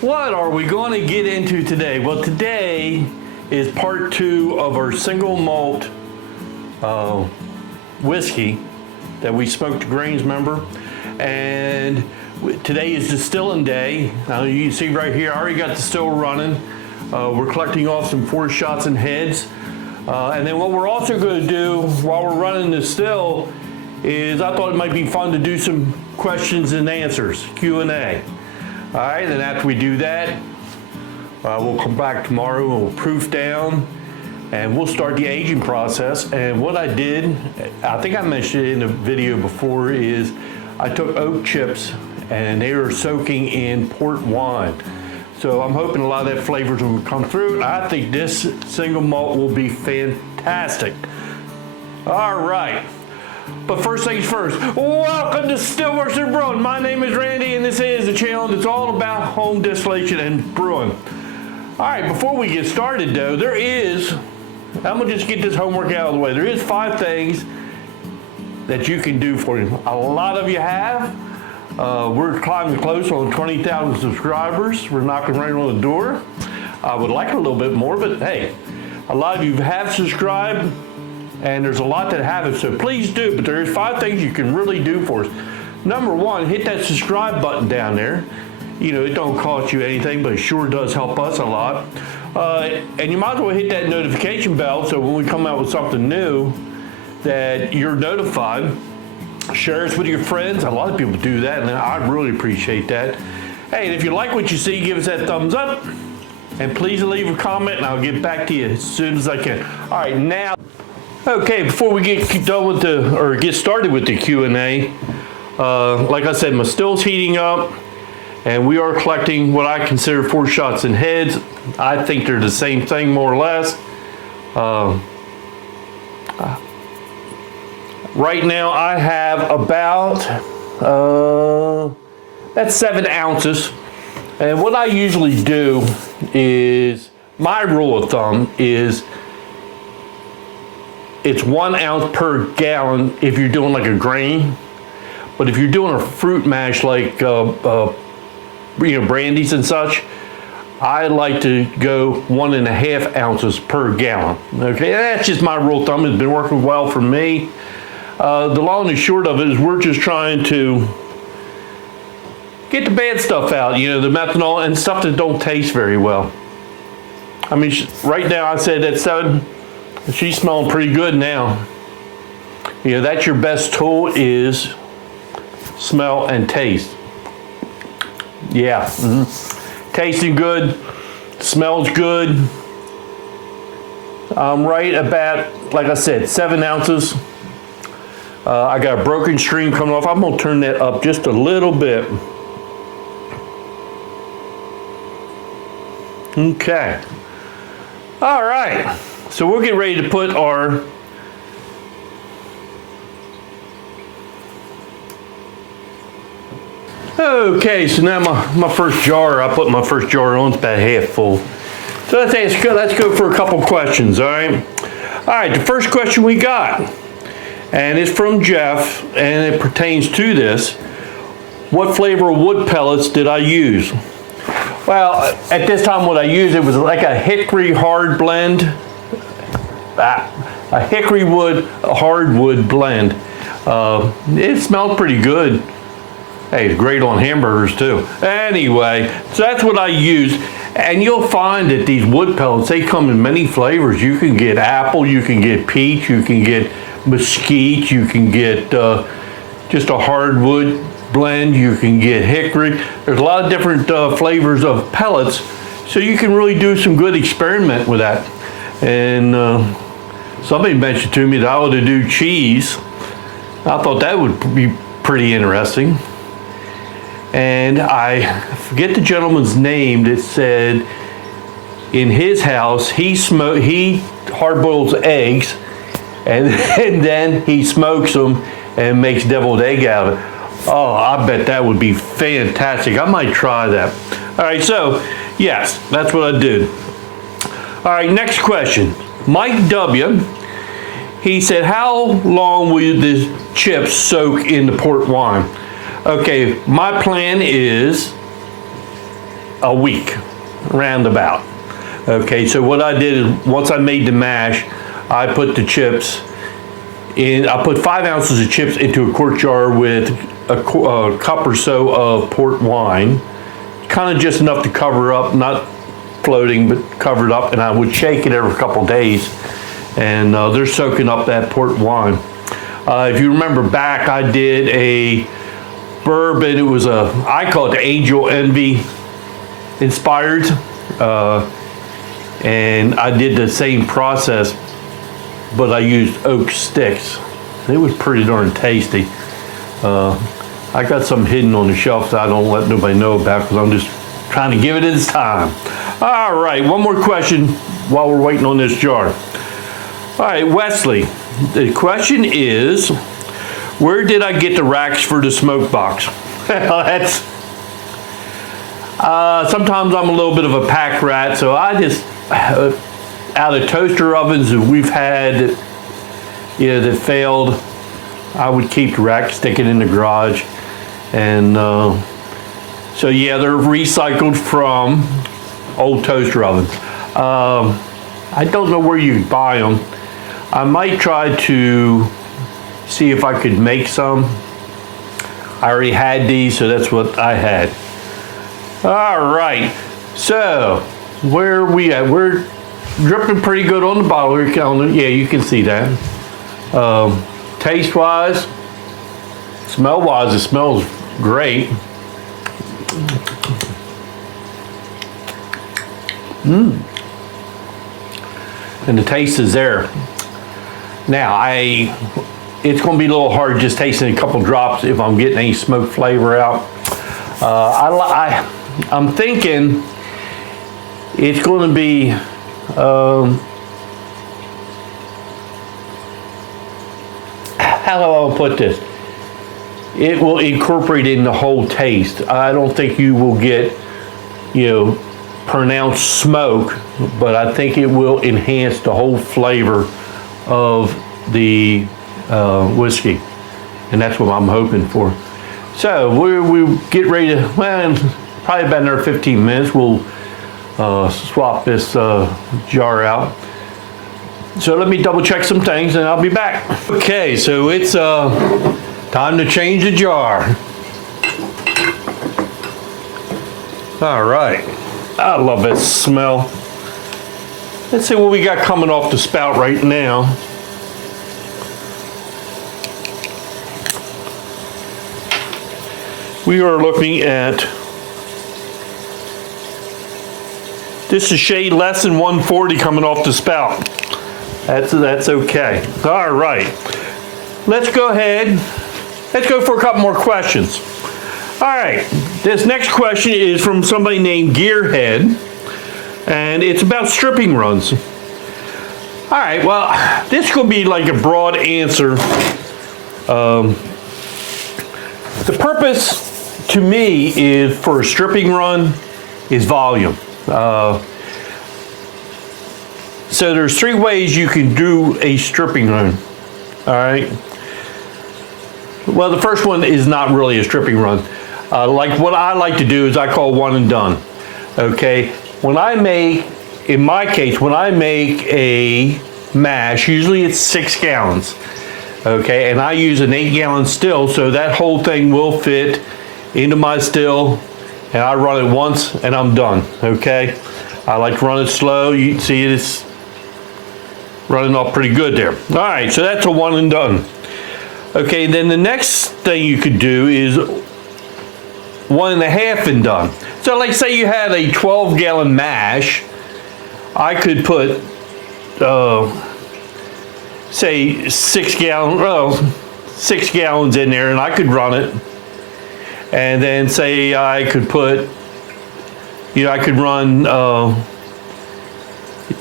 What are we going to get into today? Well, today is part 2 of our single malt whiskey that we smoked to grains, remember? And today is distilling day. Now you can see right here, I already got the still running. We're collecting off some 4 shots and heads. And then what we're also going to do while we're running the still is I thought it might be fun to do some questions and answers, Q&A. All right, then after we do that, we'll come back tomorrow and we'll proof down and we'll start the aging process. And what I did, I think I mentioned it in a video before, is I took oak chips and they were soaking in port wine. So I'm hoping a lot of that flavors will come through. I think this single malt will be fantastic. All right. But first things first, welcome to Stillworks and Brewing. My name is Randy and this is a channel that's all about home distillation and brewing. All right, before we get started though, I'm gonna just get this homework out of the way. There is 5 things that you can do for you. A lot of you have. We're climbing close on 20,000 subscribers. We're knocking right on the door. I would like a little bit more, but hey, a lot of you have subscribed. And there's a lot that haven't, so please do. But there's 5 things you can really do for us. Number 1, hit that subscribe button down there. You know, it don't cost you anything, but it sure does help us a lot. And you might as well hit that notification bell so when we come out with something new that you're notified. Share us with your friends. A lot of people do that, and I really appreciate that. Hey, and if you like what you see, give us that thumbs up. And please leave a comment, and I'll get back to you as soon as I can. All right, now. Okay, before we get started with the Q&A, like I said, my still's heating up, and we are collecting what I consider 4 shots and heads. I think they're the same thing, more or less. Right now, I have about that's 7 ounces, and what I usually do is, my rule of thumb is, it's 1 ounce per gallon if you're doing like a grain, but if you're doing a fruit mash like brandies and such, I like to go 1.5 ounces per gallon. Okay, that's just my rule of thumb. It's been working well for me. The long and short of it is we're just trying to get the bad stuff out, the methanol and stuff that don't taste very well. I mean, right now I said that 7. She's smelling pretty good now. That's your best tool, is smell and taste. Yeah, tasting good, smells good. I'm right about, like I said, 7 ounces. I got a broken stream coming off. I'm gonna turn that up just a little bit. Okay. All right. So we'll get ready to put our so now my first jar, I put my first jar on, it's about half full. So let's go for a couple questions, all right? All right, the first question we got, and it's from Jeff, and it pertains to this. What flavor of wood pellets did I use? Well, at this time what I used, it was like a hickory hard blend. A hickory wood, a hardwood blend. It smelled pretty good. Hey, it's great on hamburgers too. Anyway, so that's what I use. And you'll find that these wood pellets, they come in many flavors. You can get apple, you can get peach, you can get mesquite, you can get just a hardwood blend, you can get hickory. There's a lot of different flavors of pellets, so you can really do some good experiment with that. And somebody mentioned to me that I ought to do cheese. I thought that would be pretty interesting. And I forget the gentleman's name that said in his house he hard boils eggs and then he smokes them and makes deviled egg out of it. Oh, I bet that would be fantastic. I might try that. All right, so yes, that's what I did. All right, next question. Mike W. He said, how long will the chips soak in the port wine? Okay, my plan is a week, roundabout. Okay, so what I did is once I made the mash, I put the chips in. I put 5 ounces of chips into a quart jar with a cup or so of port wine, kind of just enough to cover up, not floating, but covered up, and I would shake it every couple days, and they're soaking up that port wine. If you remember back, I did a bourbon. It was I call it the Angel Envy inspired, and I did the same process, but I used oak sticks. It was pretty darn tasty. I got some hidden on the shelf that I don't let nobody know about because I'm just trying to give it its time. All right, one more question while we're waiting on this jar. All right, Wesley, the question is, where did I get the racks for the smoke box? That's, sometimes I'm a little bit of a pack rat, so I just, out of toaster ovens that we've had, that failed, I would keep the rack, stick it in the garage. And so yeah, they're recycled from old toaster ovens. I don't know where you buy them. I might try to see if I could make some. I already had these, so that's what I had. All right, so where are we at? We're dripping pretty good on the bottle here. Yeah, you can see that. Taste-wise, smell-wise, it smells great. And the taste is there. Now, it's going to be a little hard just tasting a couple drops if I'm getting any smoke flavor out. I'm thinking it's going to be how do I put this? It will incorporate in the whole taste. I don't think you will get, pronounced smoke, but I think it will enhance the whole flavor of the whiskey, and that's what I'm hoping for. So we get ready to, well, probably about another 15 minutes, we'll swap this jar out. So let me double check some things and I'll be back. Okay, so it's time to change the jar. All right, I love that smell. Let's see what we got coming off the spout right now. We are looking at, this is a shade less than 140 coming off the spout. That's okay. All right, let's go ahead. Let's go for a couple more questions. All right, this next question is from somebody named Gearhead, and it's about stripping runs. All right, well, this is going to be like a broad answer. The purpose to me is for a stripping run is volume. So there's 3 ways you can do a stripping run. All right. Well, the first one is not really a stripping run. Like what I like to do is I call one and done. Okay. When I make, in my case, when I make a mash, usually it's 6 gallons. Okay. And I use an 8-gallon still, so that whole thing will fit into my still, and I run it once and I'm done. Okay. I like to run it slow. You can see it's running off pretty good there. All right, so that's a one and done. Okay, then the next thing you could do is 1.5 and done. So like say you had a 12-gallon mash, I could put, say 6 gallons in there and I could run it. And then say I could put, I could run,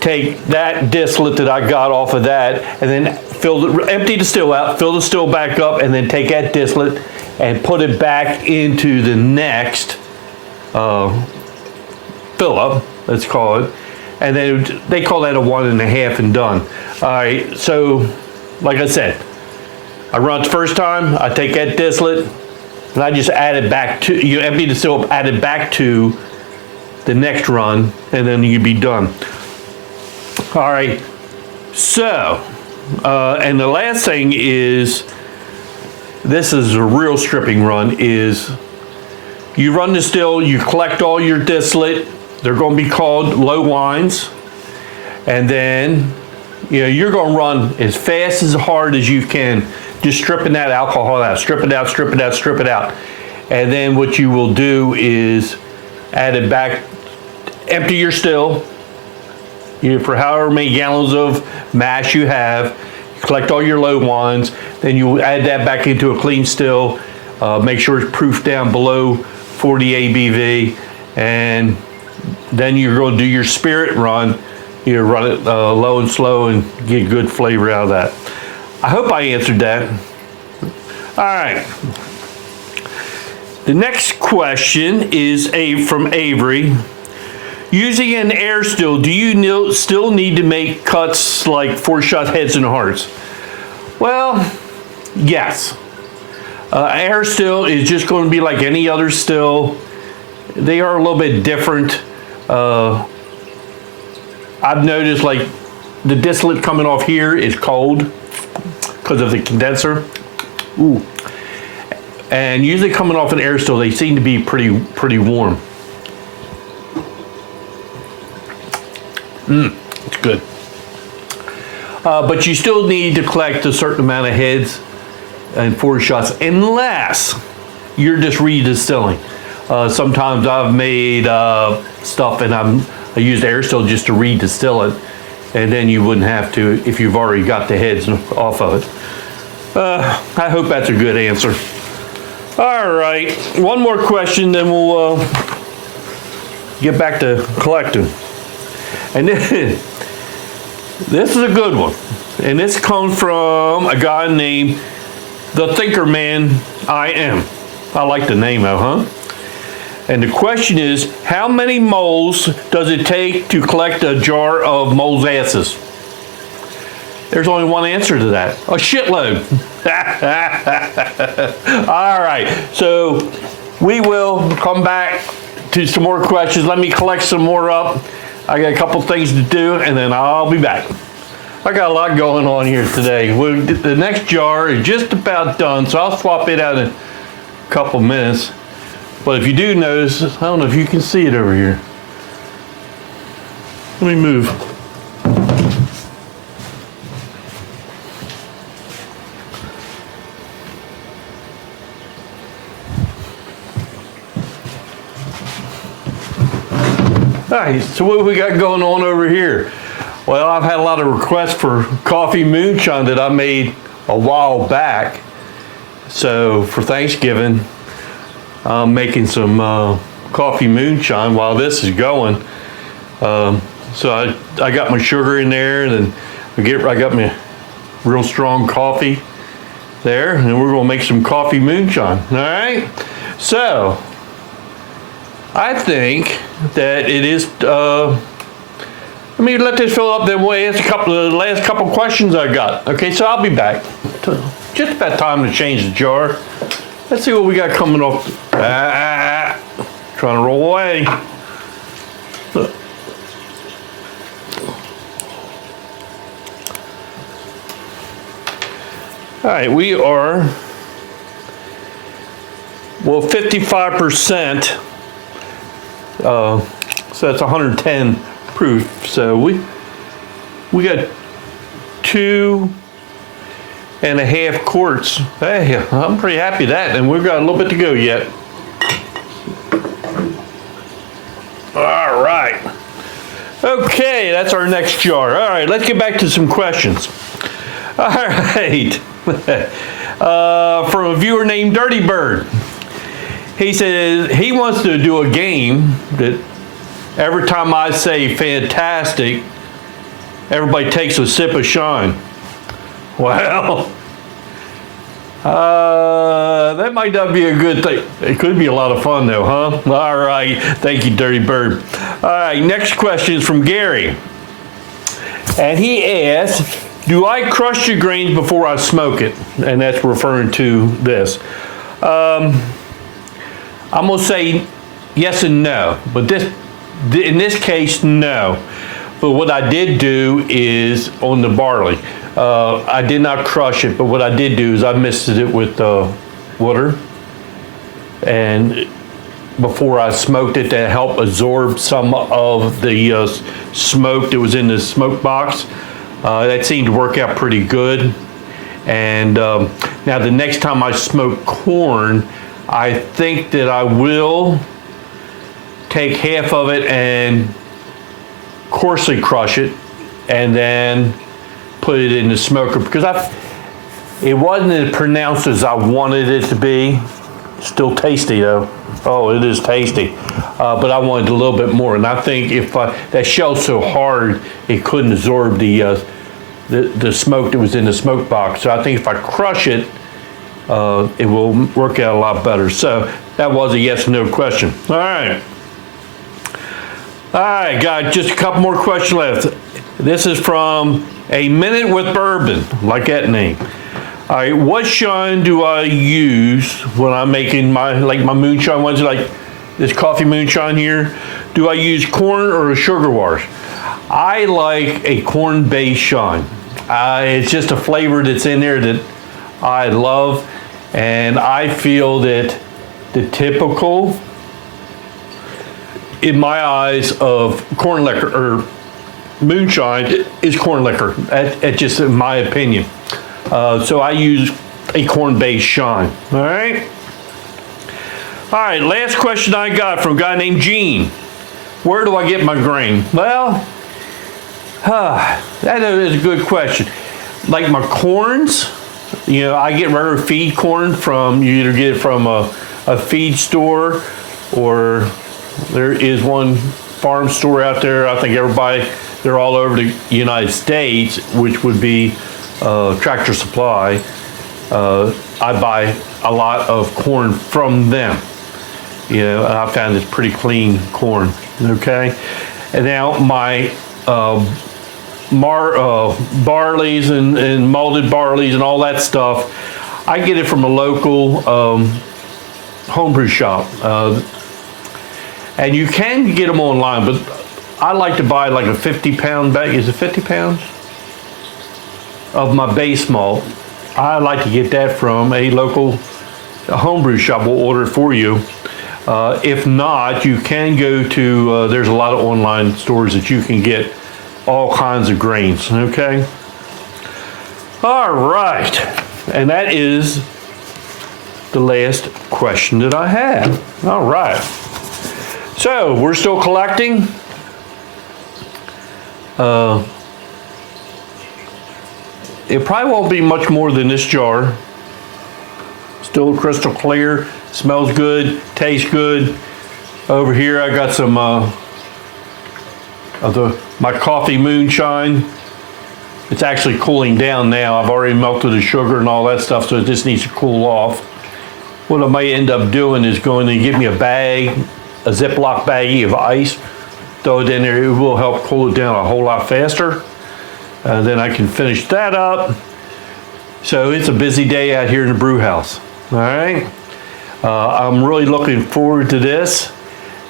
take that distillate that I got off of that and then empty the still out, fill the still back up, and then take that distillate and put it back into the next fill up, let's call it. And then they call that a 1.5 and done. All right, so like I said, I run it the first time, I take that distillate, and I just add it back to, empty the still, add it back to the next run, and then you'd be done. All right, so, and the last thing is, this is a real stripping run, is you run the still, you collect all your distillate, they're gonna be called low wines, and then you're gonna run as fast as hard as you can, just stripping that alcohol out, strip it out, strip it out, strip it out. And then what you will do is add it back, empty your still, for however many gallons of mash you have, collect all your low wines, then you add that back into a clean still, make sure it's proofed down below 40 ABV, and then you're going to do your spirit run. You run it low and slow and get good flavor out of that. I hope I answered that. All right. The next question is from Avery. Using an air still, do you still need to make cuts like 4-shot heads and hearts? Well, yes. Air still is just going to be like any other still. They are a little bit different. I've noticed like the distillate coming off here is cold because of the condenser. Ooh. And usually coming off an air still, they seem to be pretty warm. It's good. But you still need to collect a certain amount of heads and 4 shots, unless you're just redistilling. Sometimes I've made stuff and I used air still just to redistill it, and then you wouldn't have to if you've already got the heads off of it. I hope that's a good answer. All right, one more question, then we'll get back to collecting. And then, this is a good one. And this comes from a guy named The Thinker Man I Am. I like the name though, huh? And the question is, how many moles does it take to collect a jar of molasses? There's only one answer to that, a shitload. All right, so we will come back to some more questions. Let me collect some more up. I got a couple things to do, and then I'll be back. I got a lot going on here today. The next jar is just about done, so I'll swap it out in a couple minutes. But if you do notice, I don't know if you can see it over here. Let me move. All right, so what we got going on over here? Well, I've had a lot of requests for coffee moonshine that I made a while back. So for Thanksgiving, I'm making some coffee moonshine while this is going. So I got my sugar in there, and then I got my real strong coffee there, and we're gonna make some coffee moonshine. All right, so I think that it is, let me let this fill up, then we'll answer the last couple questions I got. Okay, so I'll be back. Just about time to change the jar. Let's see what we got coming off. Trying to roll away. Look. All right, we are, well, 55%. So that's 110 proof. So we got 2.5 quarts. Hey, I'm pretty happy with that, and we've got a little bit to go yet. All right. Okay, that's our next jar. All right, let's get back to some questions. All right. From a viewer named Dirty Bird. He says he wants to do a game that every time I say fantastic, everybody takes a sip of shine. Well, that might not be a good thing. It could be a lot of fun though, huh? All right, thank you, Dirty Bird. All right, next question is from Gary. And he asks, do I crush the grains before I smoke it? And that's referring to this. I'm gonna say yes and no, but In this case, no. But what I did do is on the barley, I did not crush it, but what I did do is I mixed it with water, and before I smoked it to help absorb some of the smoke that was in the smoke box. That seemed to work out pretty good. And now the next time I smoke corn, I think that I will take half of it and coarsely crush it and then put it in the smoker, because it wasn't as pronounced as I wanted it to be. Still tasty though. Oh, it is tasty. But I wanted a little bit more, and I think if that shell's so hard, it couldn't absorb the smoke that was in the smoke box. So I think if I crush it, it will work out a lot better. So that was a yes or no question. All right. All right, got just a couple more questions left. This is from A Minute with Bourbon, like that name. All right, what shine do I use when I'm making my moonshine ones, like this coffee moonshine here? Do I use corn or a sugar wash? I like a corn-based shine. It's just a flavor that's in there that I love, and I feel that the typical, in my eyes, of corn liquor or moonshine is corn liquor. That's just in my opinion. So I use a corn-based shine. All right. All right. Last question I got from a guy named Gene. Where do I get my grain? Well, that is a good question. Like my corns, I get regular feed corn from, you either get it from a feed store, or there is one farm store out there. I think they're all over the United States, which would be Tractor Supply. I buy a lot of corn from them. And I found it's pretty clean corn. Okay. And now my barleys and malted barleys and all that stuff, I get it from a local homebrew shop. And you can get them online, but I like to buy like a 50-pound bag. Is it 50 pounds? Of my base malt. I like to get that from a local homebrew shop. We'll order it for you. If not, you can go to, there's a lot of online stores that you can get all kinds of grains, okay? All right, and that is the last question that I have. All right, so we're still collecting. It probably won't be much more than this jar. Still crystal clear, smells good, tastes good. Over here I got some my coffee moonshine. It's actually cooling down now. I've already melted the sugar and all that stuff, so it just needs to cool off. What I may end up doing is going to give me a bag, a Ziploc baggie of ice, throw it in there. It will help cool it down a whole lot faster. Then I can finish that up. So it's a busy day out here in the brew house. All right. I'm really looking forward to this.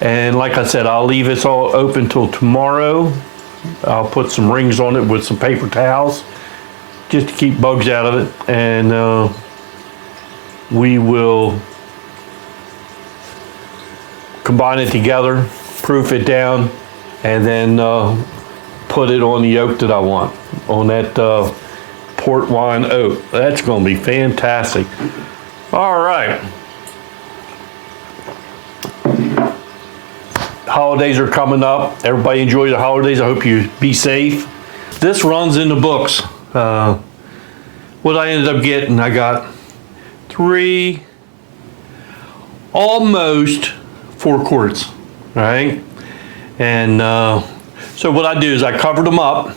And like I said, I'll leave this all open till tomorrow. I'll put some rings on it with some paper towels just to keep bugs out of it. And we will combine it together, proof it down, and then put it on the oak that I want, on that port wine oak. That's going to be fantastic. All right. Holidays are coming up. Everybody enjoy the holidays. I hope you be safe. This runs in the books. What I ended up getting, I got 3, almost 4 quarts, right? And so what I do is I covered them up.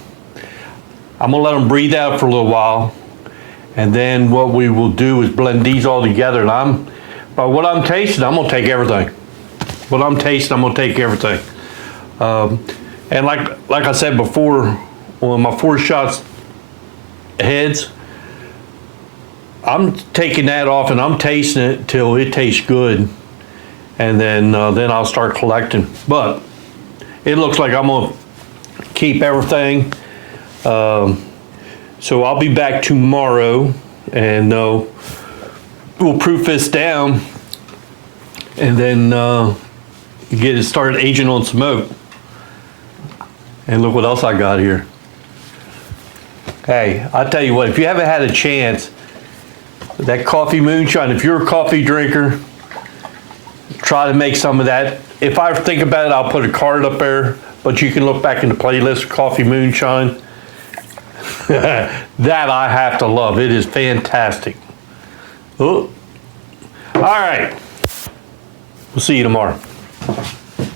I'm gonna let them breathe out for a little while. And then what we will do is blend these all together. And by what I'm tasting, I'm gonna take everything. What I'm tasting, I'm gonna take everything. And like I said before, on my 4 shots heads, I'm taking that off and I'm tasting it till it tastes good. And then I'll start collecting. But it looks like I'm gonna keep everything. So I'll be back tomorrow, and we'll proof this down, and then get it started aging on smoke. And look what else I got here. Hey, I'll tell you what, if you haven't had a chance, that coffee moonshine, if you're a coffee drinker, try to make some of that. If I think about it, I'll put a card up there, but you can look back in the playlist, coffee moonshine. That I have to love. It is fantastic. Oh. All right. We'll see you tomorrow.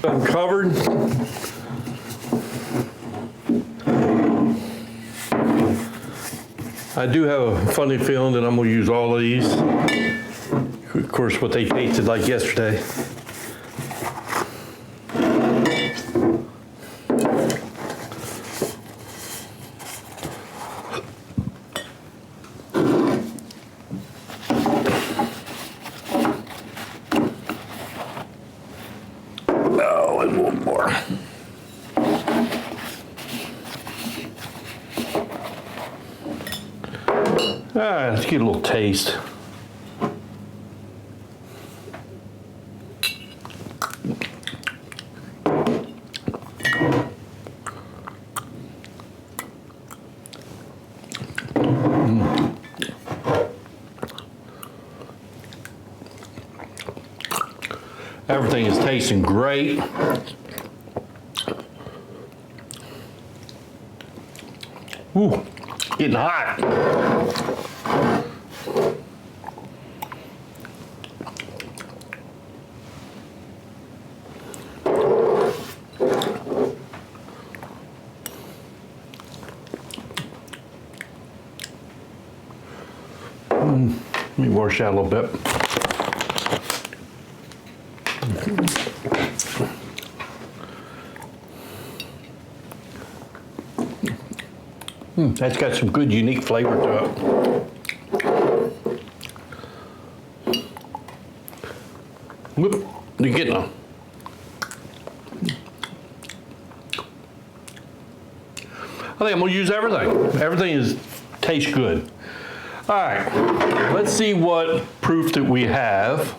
I'm covered. I do have a funny feeling that I'm going to use all of these. Of course, what they tasted like yesterday. Oh, and one more. All right, let's get a little taste. Everything is tasting great. Ooh, getting hot. Let me wash that a little bit. That's got some good, unique flavor to it. Whoop, you're getting them. I think I'm gonna use everything. Everything tastes good. All right, let's see what proof that we have.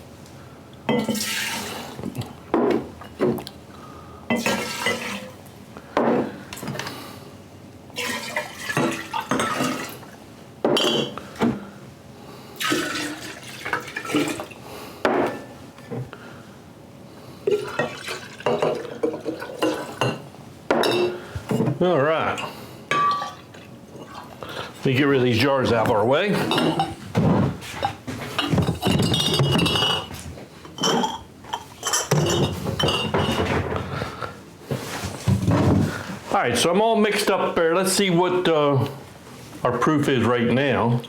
All right. Let me get rid of these jars out of our way. All right, so I'm all mixed up there. Let's see what our proof is right now.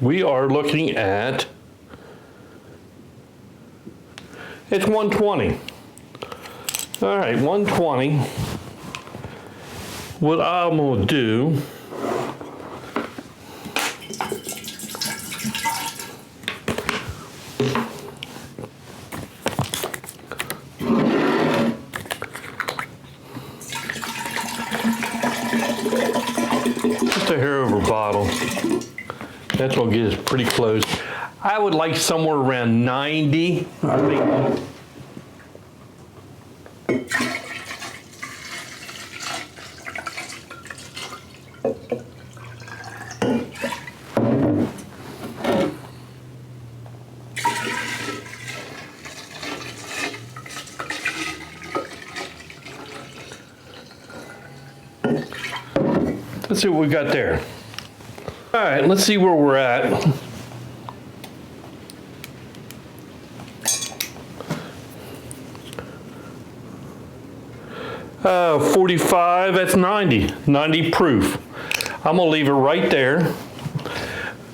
We are looking at, it's 120. All right, 120. What I'm gonna do, just a hair over bottle. That's what gets us pretty close. I would like somewhere around 90, I think. Let's see what we got there. All right, let's see where we're at. Uh, 45, that's 90 proof. I'm gonna leave it right there.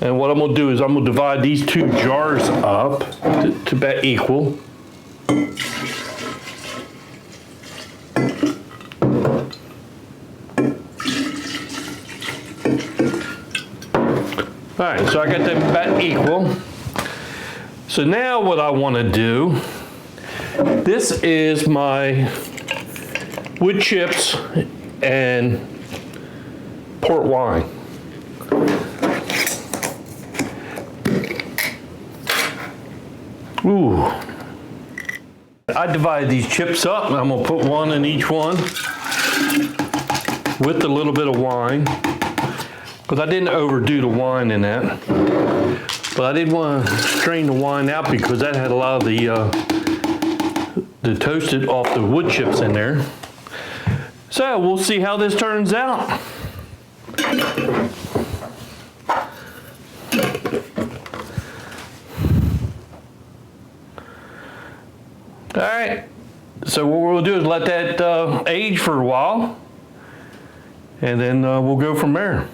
And what I'm gonna do is I'm gonna divide these two jars up to about equal. All right, so I got them about equal. So now what I want to do, this is my wood chips and port wine. Ooh. I divided these chips up, and I'm gonna put one in each one with a little bit of wine, because I didn't overdo the wine in that. But I didn't want to strain the wine out because that had a lot of the toasted off the wood chips in there. So we'll see how this turns out. All right, so what we'll do is let that age for a while, and then we'll go from there.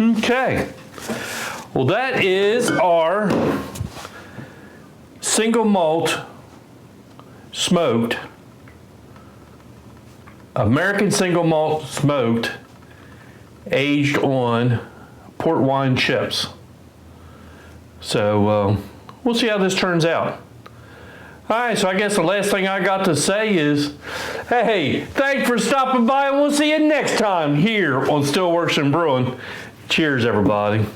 Okay, well that is our single malt smoked, American single malt smoked, aged on port wine chips. So we'll see how this turns out. All right, so I guess the last thing I got to say is, hey, thanks for stopping by, and we'll see you next time here on Stillworks and Brewing. Cheers, everybody.